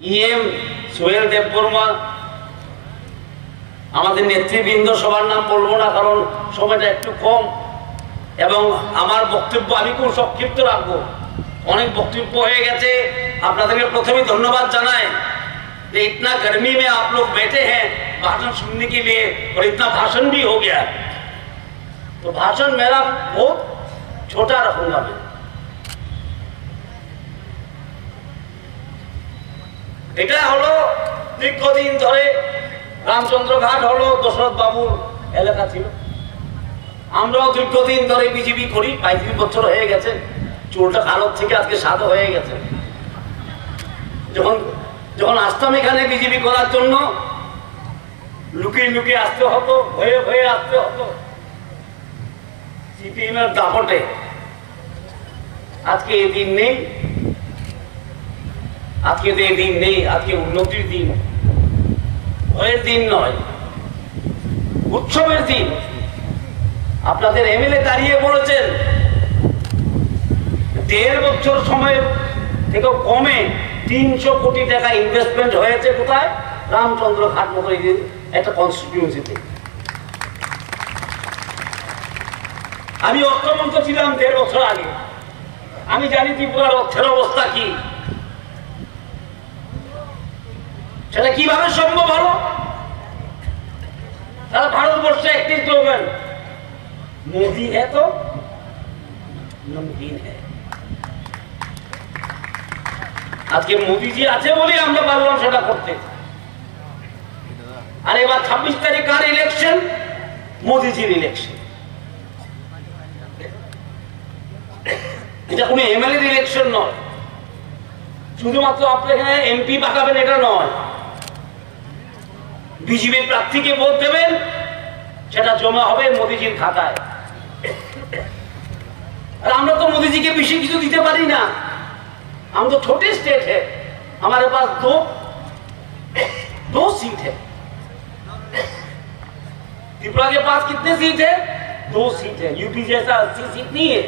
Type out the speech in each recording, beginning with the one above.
EM Sohel Debbarma, আমাদের নেতৃবৃন্দ, সবার নাম বলবো না কারণ সময়টা একটু কম, এবং আমার বক্তব্য আমি খুব সংক্ষিপ্ত রাখবো। অনেক বক্তব্য হয়ে গেছে। আপনাদেরকে প্রথমে ধন্যবাদ জানাই कि इतना गर्मी में आप लोग बैठे हैं भाषण सुनने के लिए, और इतना भाषण भी हो गया। तो भाषण मेरा बहुत छोटा रखूंगा मैं। এটা হলো দীর্ঘদিন ধরে রামচন্দ্র ঘাট হলো দশরথ বাবুর এলাকা ছিল। আমরাও দীর্ঘদিন ধরে বিজেপি করি, 35 বছর হয়ে গেছে। চুলটা কালোর থেকে আজকে সাদা হয়ে গেছে। যখন আসতাম এখানে বিজেপি করার জন্য লুকিয়ে লুকিয়ে আসতে হতো, ভয়ে ভয়ে আসতে হতো সিপিএমের দাপটে। আজকে এই দিন নেই, আজকে তো এই দিন নেই, আজকে উন্নতির দিন, ভয়ের দিন নয়, উৎসবের দিন। আপনাদের এমএলএ দাঁড়িয়ে বলেছেন 1.5 বছর সময় থেকে কমে 300 কোটি টাকা ইনভেস্টমেন্ট হয়েছে কোথায়? রামচন্দ্র ঘাট মতো একটা কনস্টিটিউয়েন্সিতে। আমি অর্থমন্ত্রী ছিলাম 1.5 বছর আগে। আমি জানি ত্রিপুরার অর্থের অবস্থা কি। সেটা কিভাবে সম্ভব হলো? তারা ভারতবর্ষে একটি স্লোগান, মোদি है तो नमकीन है। আজকে মোদিজি আছে বলে আমরা পারলাম সেটা করতে। আর এবার 26 তারিখ কার ইলেকশন? মোদিজির ইলেকশন। এটা কোনো এমএলএ ইলেকশন নয়, শুধুমাত্র আপনি এখানে এমপি পাঠাবেন এটা নয়। বিজেপি প্রার্থীকে ভোট দেবেন, সেটা জমা হবে মোদিজির খাতায়। আর আমরা তো মোদিজিকে বেশি কিছু দিতে পারি না। हम तो छोटे स्टेट है, हमारे पास दो सीट है। त्रिपुरा के पास कितने सीट है? 2 सीट है। यूपी जैसा 80 सीट नहीं है।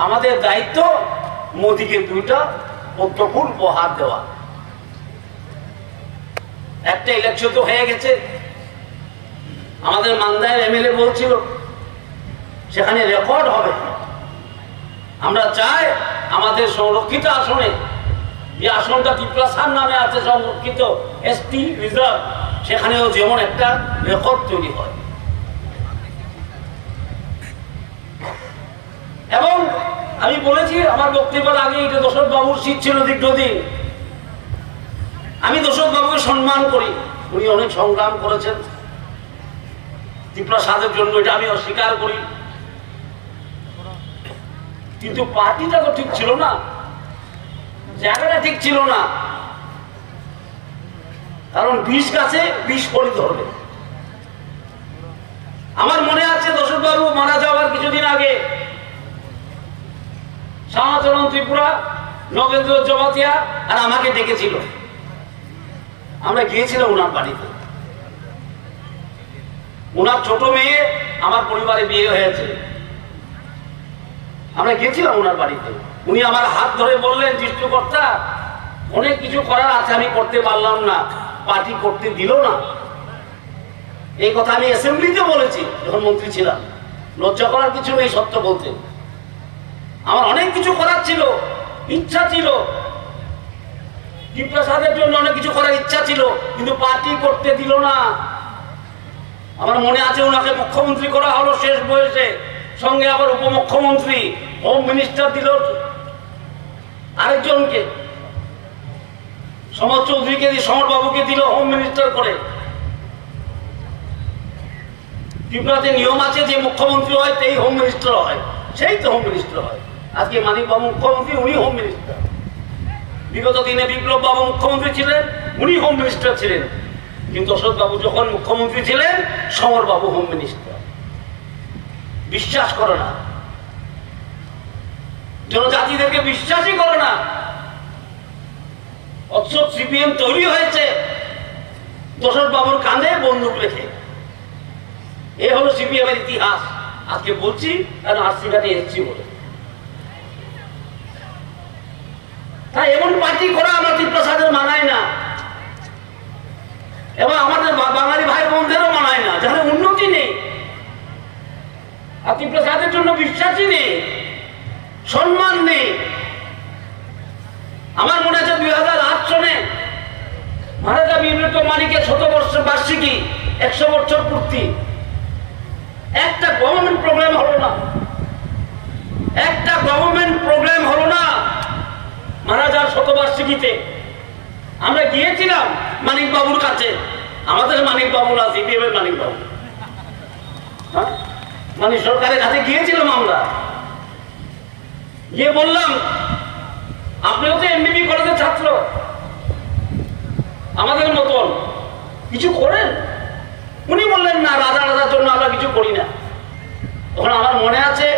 हमारे दायित्व मोदी के 2টা পদ্মফুল উপহার দেওয়া। একটা ইলেকশন তো হয়ে গেছে। আমাদের মান্দায়ের এমএলএ বলছিল সেখানে রেকর্ড হবে। আমরা চাই আমাদের সংরক্ষিত আসনে, যে আসনটা ত্রিপুরাসার নামে আছে সংরক্ষিত এসটি রিজার্ভ, সেখানেও যেমন একটা রেকর্ড তৈরি হয়। এবং আমি বলেছি আমার বক্তব্যের আগে, এটা দশরথ বাবুর সিট ছিল দীর্ঘদিন। আমি দশরথ বাবুকে সম্মান করি, উনি অনেক সংগ্রাম করেছেন ত্রিপুরা স্বাদের জন্য, এটা আমি অস্বীকার করি। কিন্তু পার্টিটা তো ঠিক ছিল না, জায়গাটা ঠিক ছিল না। কারণ 20 গাছে 20 ফলই ধরবে। আমার মনে আছে দশরথ বাবু মারা যাওয়ার কিছুদিন আগে শ্যামাচরণ ত্রিপুরা, নগেন্দ্র জমাতিয়া আর আমাকে ডেকেছিল। আমরা গিয়েছিলাম ওনার বাড়িতে। ওনার ছোট মেয়ে আমার পরিবারে বিয়ে হয়েছে। আমরা গেছিলাম ওনার বাড়িতে। উনি আমার হাত ধরে বললেন, দৃষ্টকর্তা অনেক কিছু করার আছে, আমি করতে পারলাম না, পার্টি করতে দিল না। এই কথা আমি অ্যাসেম্বলিতে বলেছি যখন মন্ত্রী ছিলাম। লজ্জা করার কিছু নেই সত্য বলতে। আমার অনেক কিছু করার ছিল, ইচ্ছা ছিল, ত্রিপ্রসাদের জন্য অনেক কিছু করার ইচ্ছা ছিল, কিন্তু পার্টি করতে দিল না। আমার মনে আছে ওনাকে মুখ্যমন্ত্রী করা হলো শেষ বয়সে, সঙ্গে আবার উপমুখ্যমন্ত্রী, হোম মিনিস্টার দিল আরেকজনকে, সমর চৌধুরীকে দিয়ে, সমর বাবুকে দিল হোম মিনিস্টার করে। ত্রিপুরাতে নিয়ম আছে যে মুখ্যমন্ত্রী হয় সেই হোম মিনিস্টার হয়, সেই তো হোম মিনিস্টার হয়। আজকে মানিক বাবু মুখ্যমন্ত্রী, উনি হোম মিনিস্টার। বিগত দিনে বিপ্লব বাবু মুখ্যমন্ত্রী ছিলেন, উনি হোম মিনিস্টার ছিলেন। কিন্তু দশরথ বাবু যখন মুখ্যমন্ত্রী ছিলেন, সমর বাবু হোম মিনিস্টার। বিশ্বাস করে না, জনজাতিদেরকে বিশ্বাসই করে না। অথচ সিপিএম তৈরি হয়েছে দশরথ বাবুর কাঁধে বন্দুক রেখে। এ হলো সিপিএম এর ইতিহাস। আজকে বলছি কারণ আর্সিঘাটে এসছি বলে। তাই এমন পার্টি করা আমরা এনার্জি নেই, সম্মান নেই। আমার মনে আছে 2008 সনে মহারাজা বীরেন্দ্র মানিকের 100 বার্ষিকী, 100 বছর পূর্তি, একটা গভর্নমেন্ট প্রোগ্রাম হলো না, একটা গভর্নমেন্ট প্রোগ্রাম হলো না মহারাজার 100 বার্ষিকীতে। আমরা গিয়েছিলাম মানিক বাবুর কাছে, আমাদের মানিক বাবু না, সিপিএম এর মানিক বাবু, মানে সরকারের কাছে গিয়েছিলাম আমরা, গিয়ে বললাম আপনিও তো এমবিবি কলেজের ছাত্র, আমাদের মতন কিছু করেন? উনি বললেন না, রাজা রাজার জন্য আমরা কিছু করি না। তখন আমার মনে আছে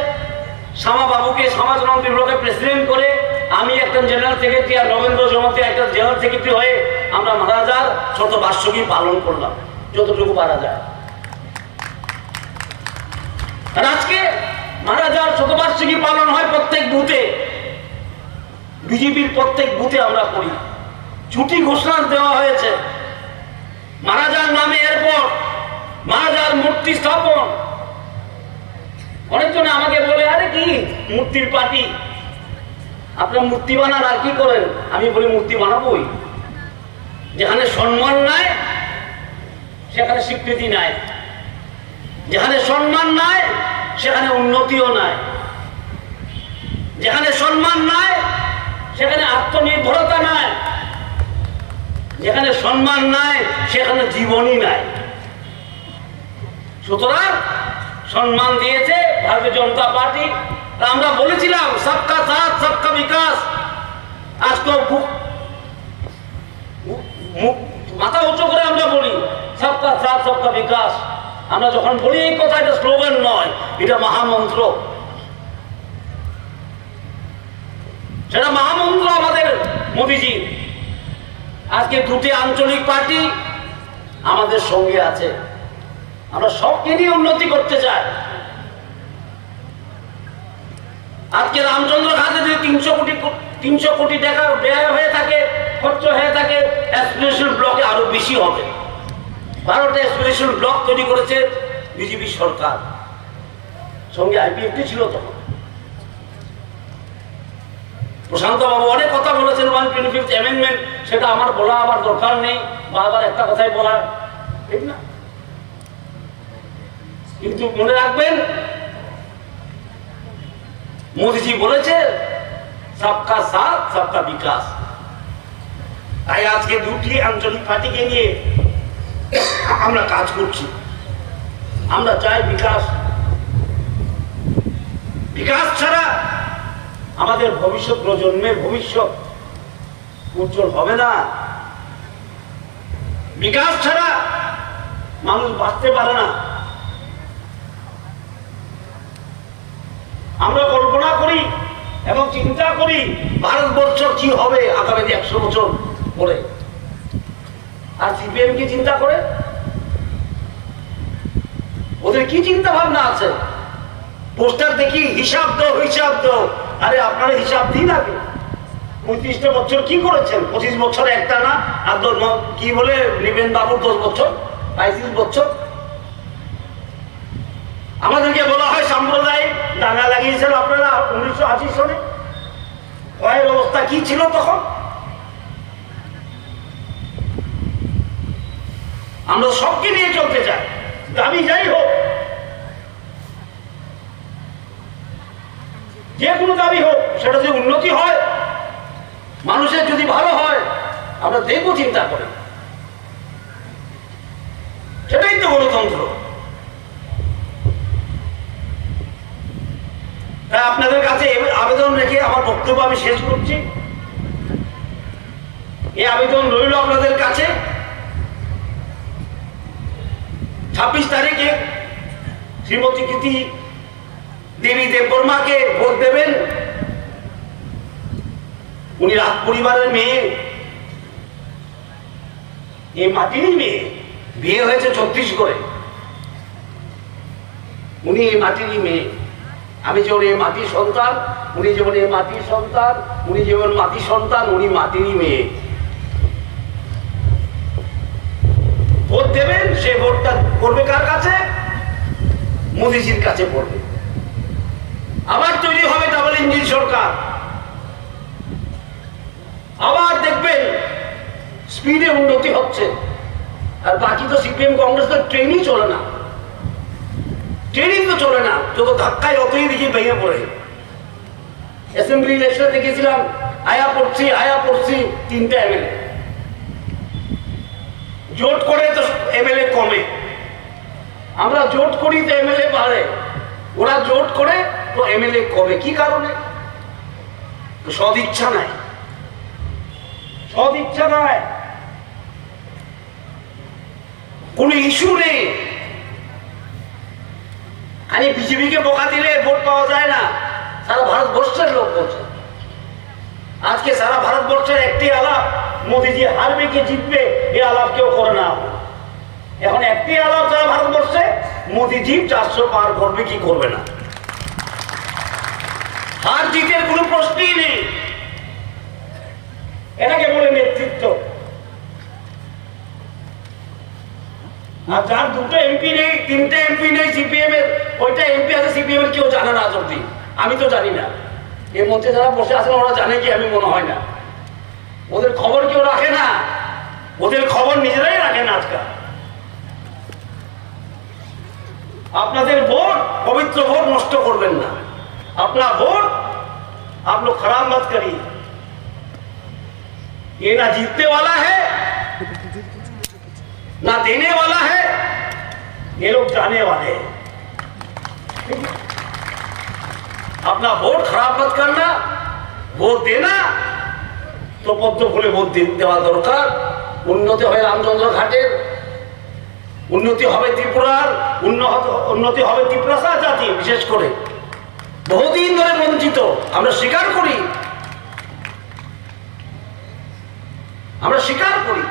শ্যামা বাবুকে, সমাজনন্দ বিপ্লবকে প্রেসিডেন্ট করে আমি একটা জেনারেল সেক্রেটারি আর নবেন্দ্র জমাতে একটা জেনারেল সেক্রেটারি হয়ে আমরা মহারাজার 100 বার্ষিকী পালন করলাম যতটুকু পারা যায়। আর আজকে মহারাজার 100 বার্ষিকী পালন হয় প্রত্যেক বুথে, বিজেপির প্রত্যেক বুথে আমরা করি। ছুটি ঘোষণা দেওয়া হয়েছে, মহারাজার নামে এরপর মহারাজার মূর্তি স্থাপন। অনেকজনে আমাকে বলে, আরে কি মূর্তির পার্টি, আপনার মূর্তি বানান আর কি করেন? আমি বলি মূর্তি বানাবোই, যেখানে সম্মান নাই সেখানে স্বীকৃতি নাই, যেখানে সম্মান নাই সেখানে উন্নতিও নাই, যেখানে সম্মান নাই সেখানে আত্মনির্ভরতা নাই, যেখানে সম্মান নাই সেখানে জীবনই নাই। সুতরাং সম্মান দিয়েছে ভারতীয় জনতা পার্টি। আমরা বলেছিলাম সবকা সাথ সবকা বিকাশ, আজকে মাথা উঁচু করে আমরা বলি সবকা সাথ সবকা বিকাশ। আমরা যখন বলি এই কথা, এটা স্লোগান নয়, এটা মহামন্ত্র। সেটা মহামন্ত্র আমাদের মোদিজি। আজকে দুটি আঞ্চলিক পার্টি আমাদের সঙ্গে আছে, আমরা সবকে নিয়ে উন্নতি করতে চাই। আজকে রামচন্দ্র ঘাটে যদি 300 কোটি টাকা ব্যয় হয়ে থাকে, খরচ হয়ে থাকে, অ্যাসপিরেশন ব্লকে আরো বেশি হবে। 12টা অ্যাসপিরেশন ব্লক তৈরি করেছে বিজেপি সরকার, সঙ্গে আইপিএফটি ছিল তখন। প্রশান্ত বাবু অনেক কথা বলেছেন 125th অ্যামেন্ডমেন্ট, সেটা আমার বলা আবার দরকার নেই, বারবার একটা কথাই বলা, ঠিক না? কিন্তু মনে রাখবেন মোদিজি বলেছে সবকা সাথ সবকা বিকাশ। তাই আজকে দুটি আঞ্চলিক পার্টিকে নিয়ে আমরা কাজ করছি। আমরা চাই বিকাশ। বিকাশ ছাড়া আমাদের ভবিষ্যৎ প্রজন্মের ভবিষ্যৎ উজ্জ্বল হবে না। বিকাশ ছাড়া মানুষ বাঁচতে পারে না। আমরা কল্পনা করি এবং চিন্তা করি ভারতবর্ষ কি হবে আগামী 100 বছর পরে, আর সিপিএম কি চিন্তা করে? ওদের কি চিন্তা ভাবনা আছে? পোস্টার দেখি হিসাব দাও, হিসাব দাও। আরে আপনারা হিসাব দিন আগে। 35টা বছর কি করেছেন? 25 বছর একটা না, আর কি বলে নিবেন বাবুর 10 বছর, 25 বছর। আমাদেরকে বলা হয় সাম্প্রদায়িক, দাঙ্গা লাগিয়েছেন আপনারা 1980 সনে। কয়ের অবস্থা কি ছিল তখন? আমরা সবকে নিয়ে চলতে চাই, দাবি যাই হোক, যে কোনো দাবি হোক, সেটা যদি উন্নতি হয়, মানুষের যদি ভালো হয়, আমরা দেখবো চিন্তা করে। সেটাই তো গণতন্ত্র। তাই আপনাদের কাছে আবেদন রেখে আমার বক্তব্য আমি শেষ করছি। এই আবেদন রইল আপনাদের কাছে, 26 তারিখে শ্রীমতী কৃতি দেবী দেববর্মাকে ভোট দেবেন। উনি রাজ পরিবারের মেয়ে, এই মাটিরই মেয়ে, বিয়ে হয়েছে ছত্তিশগড়ে। উনি এই মাটিরই মেয়ে। আমি যেমন এই মাটির সন্তান, উনি যেমন এই মাটির সন্তান, উনি যেমন মাটির সন্তান, উনি মাটিরই মেয়ে। ভোট দেবেন, সে ভোটটা করবে কার কাছে? মোদিজির কাছে পড়বে। আবার তৈরি হবে ডাবল ইঞ্জিন সরকার, আবার দেখবেন স্পিডে উন্নতি হচ্ছে। আর বাকি তো সিপিএম কংগ্রেস তো ট্রেনই চলে না, ট্রেনিং তো চলে না, যত ধাক্কায় অতই দেখি ভেঙে পড়ে। অ্যাসেম্বলি ইলেকশনে দেখেছিলাম আয়া পড়ছি 3টে এমএলএ, জোট করে তো এমএলএ কমে, আমরা জোট করি তো এমএলএ বাড়ে, ওরা জোট করে তো এমএলএ কমে। কি কারণে? সদিচ্ছা নাই, সদিচ্ছা নাই, কোন ইস্যু নেই। আমি বিজেপিকে বোকা দিলে ভোট পাওয়া যায় না, সারা ভারতবর্ষের লোক বলছে। আজকে সারা ভারতবর্ষের একটি আলাপ, মোদীজি হারবে কি জিতবে এই আলাপ কেউ করে না। এখন একটি আলাপ সারা ভারতবর্ষে, মোদীজি 400 পার করবে কি করবে না। হার জিতের কোনো প্রশ্নই নেই, এটাকে বলে নেতৃত্ব। আর যার 2টো এমপি নেই, 3টে এমপি নেই সিপিএম এর, ওইটা এমপি আছে সিপিএম এর কেউ জানে না আজ অব্দি, আমি তো জানি না। এর মধ্যে যারা বসে আছেন ওরা জানে কি? আমি মনে হয় না। ওদের খবর কেউ রাখে না, ওদের খবর নিজেরাই রাখে না। আজকাল আপনাদের ভোট, পবিত্র ভোট নষ্ট করবেন না। अपना वोट आप लोग खराब मत करिए। ये ना जीतने वाला है ना देने वाला है, ये लोग जाने वाले हैं। अपना वोट खराब मत करना, वोट देना तो पद्म फुले ভোট দেওয়া দরকার। উন্নতি হবে রামচন্দ্র ঘাটের, উন্নতি হবে ত্রিপুরার, উন্নতি হবে ত্রিপুরা জাতি। বিশেষ করে বহুদিন ধরে বঞ্চিত, আমরা স্বীকার করি, আমরা স্বীকার করি।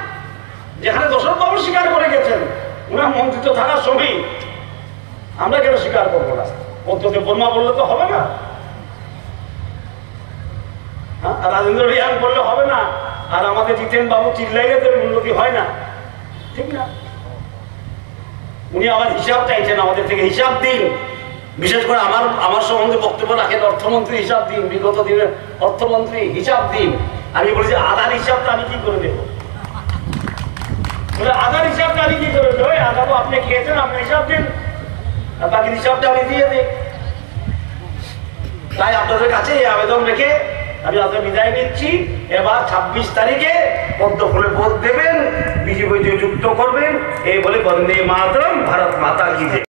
যেখানে দশরথ বাবু স্বীকার করে গেছেন ওনার মন্ত্রিত্ব থাকার সময়, আমরা কেন স্বীকার করবো না? পদ্ধতি বর্মা বললে তো হবে না, রাজেন্দ্র রিয়াং বললে হবে না, আর আমাদের জিতেন বাবু চিল্লাইলে তো উন্নতি হয় না, ঠিক না? উনি আবার হিসাব চাইছেন আমাদের থেকে, হিসাব দিন। বিশেষ করে আমার সম্বন্ধে বক্তব্য রাখেন অর্থমন্ত্রী, হিসাব দিন, বিগত দিনের অর্থমন্ত্রী, হিসাব দিন। আমি বলেছি আধার হিসাবটা আমি কি করে দেবো? বলে আধার হিসাবটা আমি কি করে দেবো? আধা তো আপনি খেয়েছেন, আপনি হিসাব দিন, আর বাকি হিসাবটা আমি দিয়ে দিই। তাই আপনাদের কাছে এই আবেদন রেখে আমি আপনাদের বিদায় নিচ্ছি। এবার 26 তারিখে পদ্ম ফুলে ভোট দেবেন, বিজেপি যুক্ত করবেন, এই বলে বন্দে মাতরম, ভারত মাতা কি জয়।